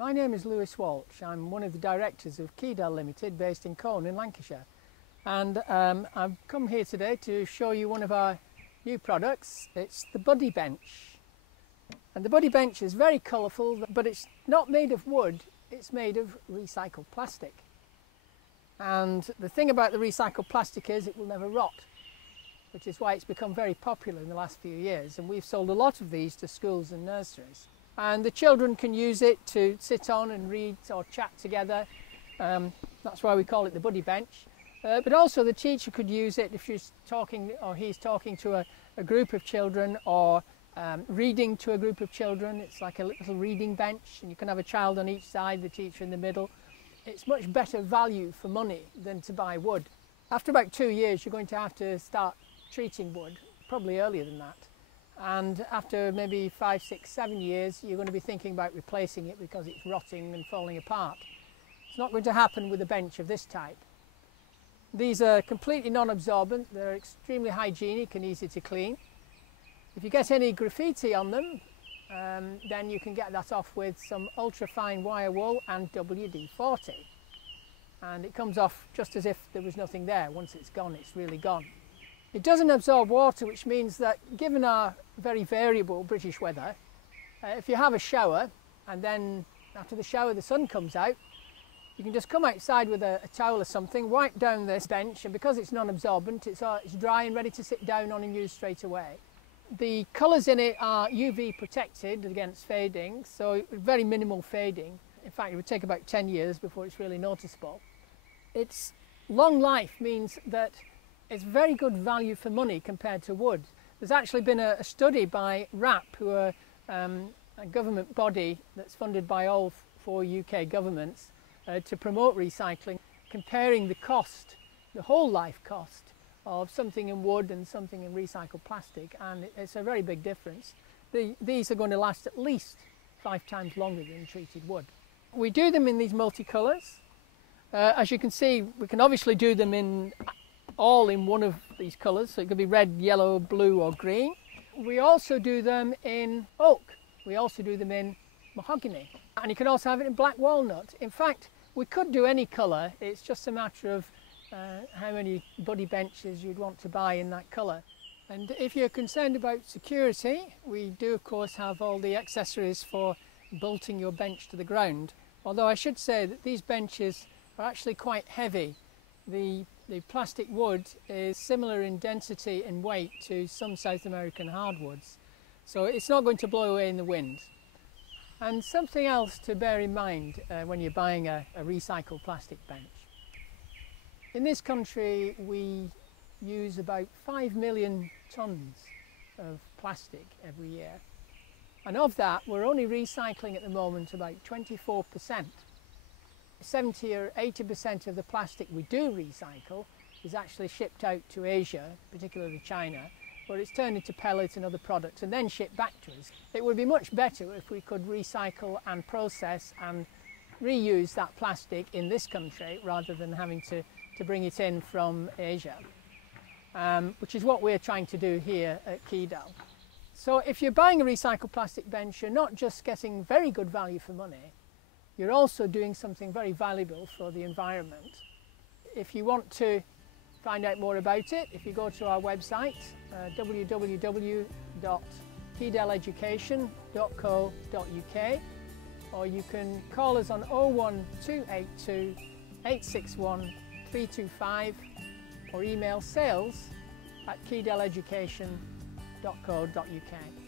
My name is Lewis Walsh. I'm one of the directors of Keydell Limited based in Colne in Lancashire, and I've come here today to show you one of our new products. It's the Buddy Bench, and the Buddy Bench is very colourful, but it's not made of wood, it's made of recycled plastic. And the thing about the recycled plastic is it will never rot, which is why it's become very popular in the last few years, and we've sold a lot of these to schools and nurseries. And the children can use it to sit on and read or chat together. That's why we call it the Buddy Bench. But also the teacher could use it if she's talking or he's talking to a group of children, or reading to a group of children. It's like a little reading bench, and you can have a child on each side, the teacher in the middle. It's much better value for money than to buy wood. After about 2 years, you're going to have to start treating wood, probably earlier than that. And after maybe 5, 6, 7 years, you're going to be thinking about replacing it because it's rotting and falling apart. It's not going to happen with a bench of this type. These are completely non-absorbent, they're extremely hygienic and easy to clean. If you get any graffiti on them, then you can get that off with some ultra-fine wire wool and WD-40. And it comes off just as if there was nothing there. Once it's gone, it's really gone. It doesn't absorb water, which means that given our very variable British weather, if you have a shower and then after the shower the sun comes out, you can just come outside with a towel or something, wipe down this bench, and because it's non-absorbent, it's dry and ready to sit down on and use straight away. The colours in it are UV protected against fading, so very minimal fading. In fact, it would take about 10 years before it's really noticeable. Its long life means that it's very good value for money compared to wood. There's actually been a study by RAP, who are a government body that's funded by all 4 UK governments to promote recycling, comparing the cost, the whole life cost of something in wood and something in recycled plastic, and it's a very big difference. These are going to last at least 5 times longer than treated wood. We do them in these multicolours. As you can see, we can obviously do them all in one of these colours, so it could be red, yellow, blue or green. We also do them in oak, we also do them in mahogany, and you can also have it in black walnut. In fact, we could do any colour, it's just a matter of how many Buddy benches you'd want to buy in that colour. And if you're concerned about security, we do of course have all the accessories for bolting your bench to the ground, although I should say that these benches are actually quite heavy. The plastic wood is similar in density and weight to some South American hardwoods, so it's not going to blow away in the wind. And something else to bear in mind when you're buying a recycled plastic bench. In this country we use about 5 million tonnes of plastic every year, and of that we're only recycling at the moment about 24%. 70 or 80% of the plastic we do recycle is actually shipped out to Asia, particularly China, where it's turned into pellets and other products and then shipped back to us. It would be much better if we could recycle and process and reuse that plastic in this country rather than having to bring it in from Asia, which is what we're trying to do here at Keydell. So if you're buying a recycled plastic bench, you're not just getting very good value for money, you're also doing something very valuable for the environment. If you want to find out more about it, if you go to our website, www.keydelleducation.co.uk, or you can call us on 01282 861 325, or email sales@keydelleducation.co.uk.